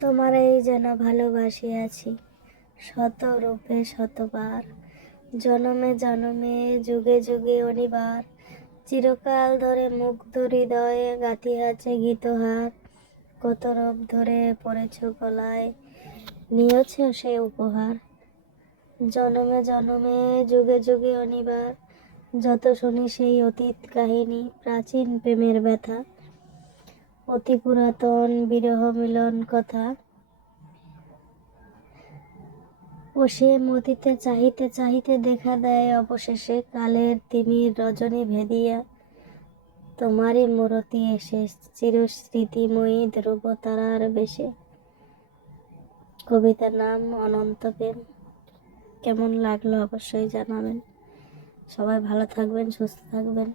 তোমারই যেন ভালোবাসিয়াছি শত রূপে শতবার, জনমে জনমে যুগে যুগে অনিবার। চিরকাল ধরে মুগ্ধ হৃদয়ে গাঁথিয়াছে গীতহার, কত রূপ ধরে পড়েছ গলায়, নিয়েছ সে উপহার। জনমে জনমে যুগে যুগে অনিবার, যত শুনি সেই অতীত কাহিনী, প্রাচীন প্রেমের ব্যথা, অতি পুরাতন বিরহ মিলন কথা। ও সে মতিতে চাহিতে চাহিতে দেখা দেয় অবশেষে, কালের তিমির রজনী ভেদিয়া তোমারই মূরতি এসে, চিরস্মৃতিময়ী ধ্রুব তারার বেশে। কবিতার নাম অনন্ত প্রেম। কেমন লাগলো অবশ্যই জানাবেন। সবাই ভালো থাকবেন, সুস্থ থাকবেন।